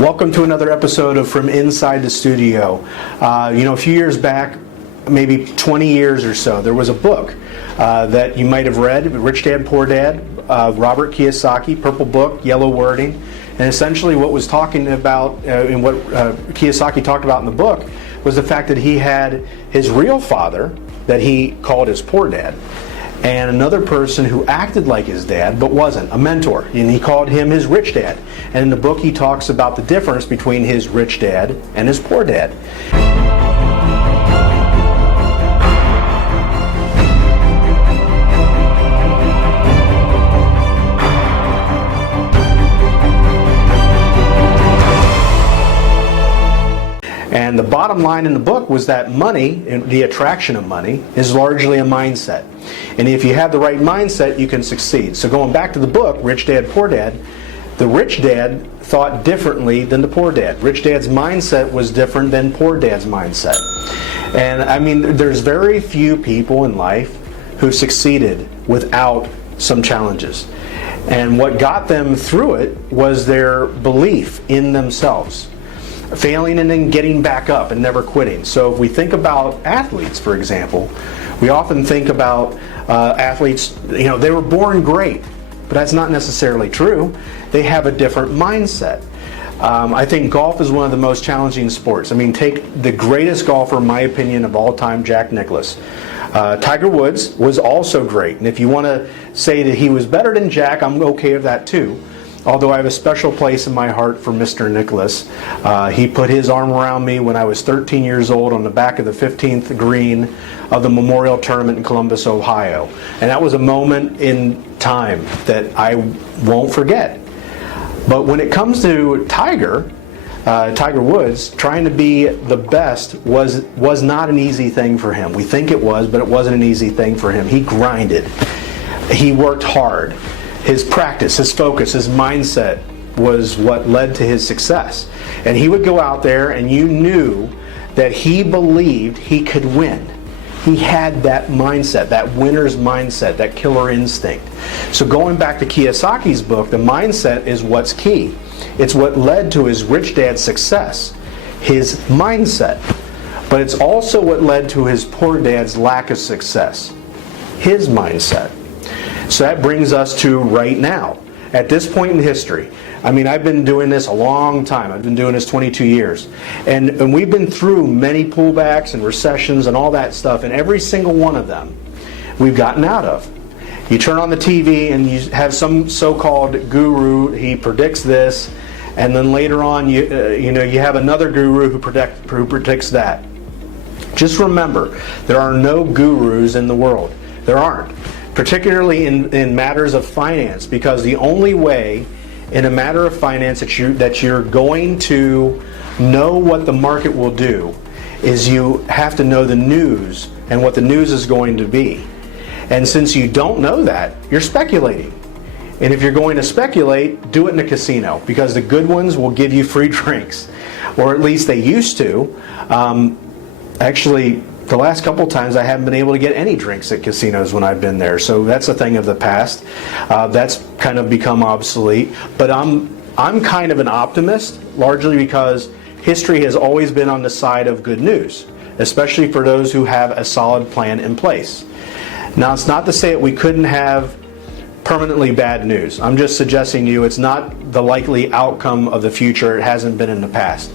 Welcome to another episode of From Inside the Studio. A few years back, maybe 20 years or so, there was a book that you might have read, Rich Dad, Poor Dad, Robert Kiyosaki, purple book, yellow wording. And essentially what was talking about, and what Kiyosaki talked about in the book, was the fact that he had his real father, that he called his poor dad, and another person who acted like his dad but wasn't, a mentor, and he called him his rich dad. And in the book he talks about the difference between his rich dad and his poor dad. And the bottom line in the book was that money, the attraction of money, is largely a mindset. And if you have the right mindset, you can succeed. So going back to the book, Rich Dad, Poor Dad, the rich dad thought differently than the poor dad. Rich dad's mindset was different than poor dad's mindset. And I mean, there's very few people in life who succeeded without some challenges. And what got them through it was their belief in themselves. Failing and then getting back up and never quitting. So if we think about athletes, for example, we often think about athletes, they were born great, but that's not necessarily true. They have a different mindset. I think golf is one of the most challenging sports. I mean, take the greatest golfer, in my opinion, of all time, Jack Nicklaus. Tiger Woods was also great, and if you want to say that he was better than Jack, I'm okay with that too. Although I have a special place in my heart for Mr. Nicklaus. He put his arm around me when I was 13 years old on the back of the 15th green of the Memorial Tournament in Columbus, Ohio. And that was a moment in time that I won't forget. But when it comes to Tiger Woods, trying to be the best was not an easy thing for him. We think it was, but it wasn't an easy thing for him. He grinded. He worked hard. His practice, his focus, his mindset was what led to his success. And he would go out there and you knew that he believed he could win. He had that mindset, that winner's mindset, that killer instinct. So going back to Kiyosaki's book, the mindset is what's key. It's what led to his rich dad's success, his mindset. But it's also what led to his poor dad's lack of success, his mindset. So that brings us to right now, at this point in history. I mean, I've been doing this a long time. I've been doing this 22 years. And we've been through many pullbacks and recessions and all that stuff, and every single one of them we've gotten out of. You turn on the TV and you have some so-called guru, he predicts this, and then later on you have another guru who predicts that. Just remember, there are no gurus in the world. There aren't. Particularly in matters of finance, because the only way in a matter of finance that you're going to know what the market will do is you have to know the news and what the news is going to be. And since you don't know that, you're speculating. And if you're going to speculate, do it in a casino, because the good ones will give you free drinks, or at least they used to. Actually, the last couple times I haven't been able to get any drinks at casinos when I've been there, so that's a thing of the past. That's kind of become obsolete. But I'm kind of an optimist, largely because history has always been on the side of good news, especially for those who have a solid plan in place. Now, it's not to say that we couldn't have permanently bad news. I'm just suggesting to you it's not the likely outcome of the future. It hasn't been in the past.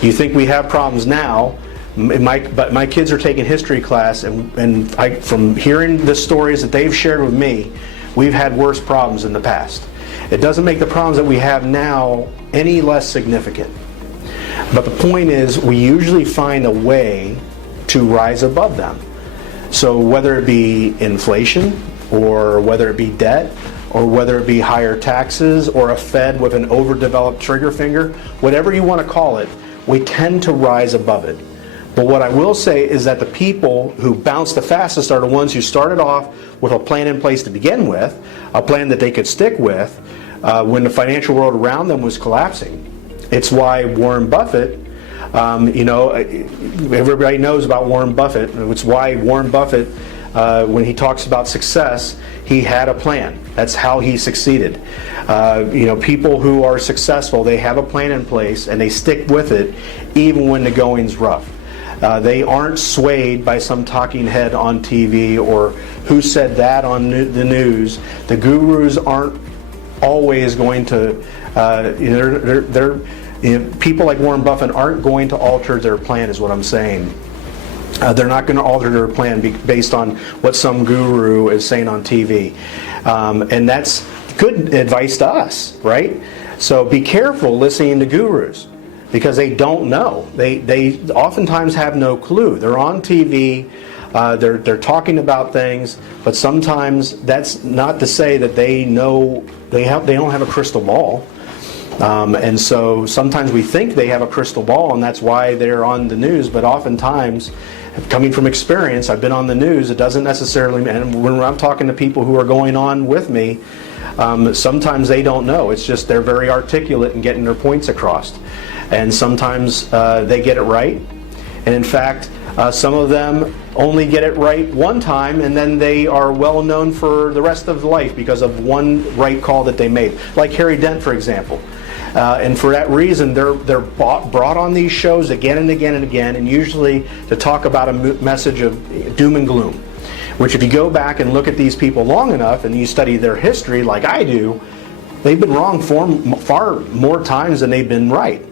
You think we have problems now, but my kids are taking history class, and from hearing the stories that they've shared with me, we've had worse problems in the past. It doesn't make the problems that we have now any less significant. But the point is, we usually find a way to rise above them. So whether it be inflation, or whether it be debt, or whether it be higher taxes, or a Fed with an overdeveloped trigger finger, whatever you want to call it, we tend to rise above it. But what I will say is that the people who bounce the fastest are the ones who started off with a plan in place to begin with, a plan that they could stick with when the financial world around them was collapsing. It's why Warren Buffett, everybody knows about Warren Buffett. It's why Warren Buffett when he talks about success, he had a plan. That's how he succeeded. People who are successful, they have a plan in place and they stick with it even when the going's rough. They aren't swayed by some talking head on TV or who said that on the news. The gurus aren't always going to, people like Warren Buffett aren't going to alter their plan, is what I'm saying. They're not going to alter their plan based on what some guru is saying on TV. And that's good advice to us, right? So be careful listening to gurus, because they don't know. They oftentimes have no clue. They're on TV, they're talking about things, but sometimes that's not to say that they know. They don't have a crystal ball. And so sometimes we think they have a crystal ball, and that's why they're on the news. But oftentimes, coming from experience, I've been on the news, it doesn't necessarily, and when I'm talking to people who are going on with me, sometimes they don't know. It's just they're very articulate in getting their points across. And sometimes they get it right. And in fact, some of them only get it right one time, and then they are well known for the rest of life because of one right call that they made. Like Harry Dent, for example. And for that reason, they're brought on these shows again and again and again, and usually to talk about a message of doom and gloom. Which, if you go back and look at these people long enough and you study their history like I do, they've been wrong far more times than they've been right.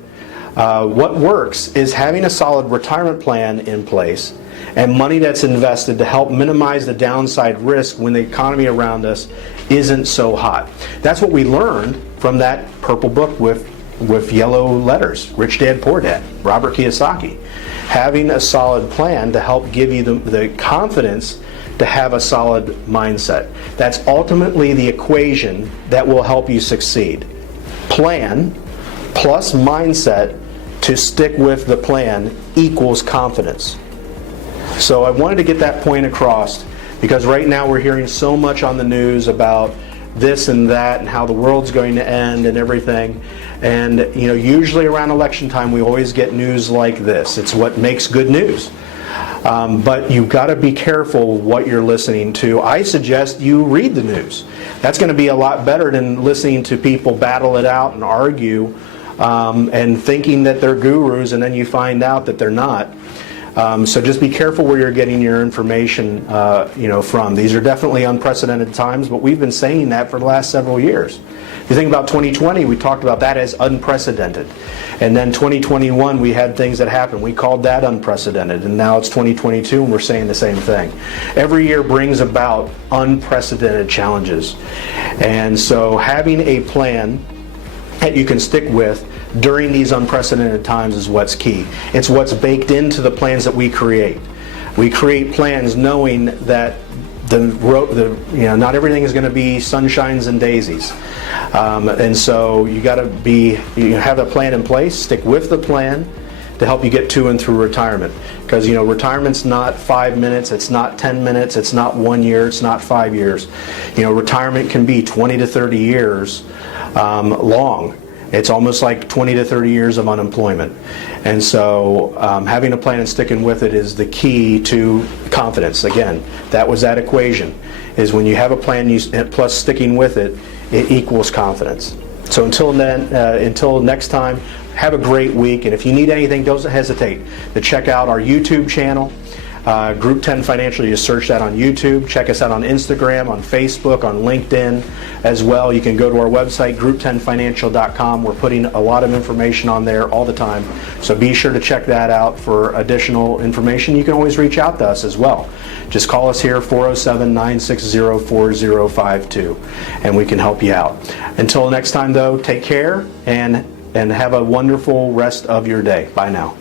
What works is having a solid retirement plan in place and money that's invested to help minimize the downside risk when the economy around us isn't so hot. That's what we learned from that purple book with yellow letters, Rich Dad, Poor Dad, Robert Kiyosaki. Having a solid plan to help give you the confidence to have a solid mindset. That's ultimately the equation that will help you succeed. Plan plus mindset to stick with the plan equals confidence. So I wanted to get that point across, because right now we're hearing so much on the news about this and that and how the world's going to end and everything. And usually around election time we always get news like this. It's what makes good news. But you've got to be careful what you're listening to. I suggest you read the news. That's going to be a lot better than listening to people battle it out and argue and thinking that they're gurus, and then you find out that they're not. So just be careful where you're getting your information from. These are definitely unprecedented times, but we've been saying that for the last several years. If you think about 2020, we talked about that as unprecedented. And then 2021, we had things that happened. We called that unprecedented. And now it's 2022, and we're saying the same thing. Every year brings about unprecedented challenges. And so having a plan that you can stick with during these unprecedented times is what's key. It's what's baked into the plans that we create. We create plans knowing that not everything is going to be sunshines and daisies, and so you have a plan in place. Stick with the plan to help you get to and through retirement, because retirement's not 5 minutes, it's not 10 minutes, it's not 1 year, it's not 5 years. Retirement can be 20 to 30 years long. It's almost like 20 to 30 years of unemployment. And so having a plan and sticking with it is the key to confidence. Again, that was that equation, is when you have a plan plus sticking with it, it equals confidence. So until next time, have a great week. And if you need anything, don't hesitate to check out our YouTube channel. Group 10 Financial, you search that on YouTube. Check us out on Instagram, on Facebook, on LinkedIn as well. You can go to our website, group10financial.com. We're putting a lot of information on there all the time. So be sure to check that out for additional information. You can always reach out to us as well. Just call us here, 407-960-4052, and we can help you out. Until next time, though, take care and have a wonderful rest of your day. Bye now.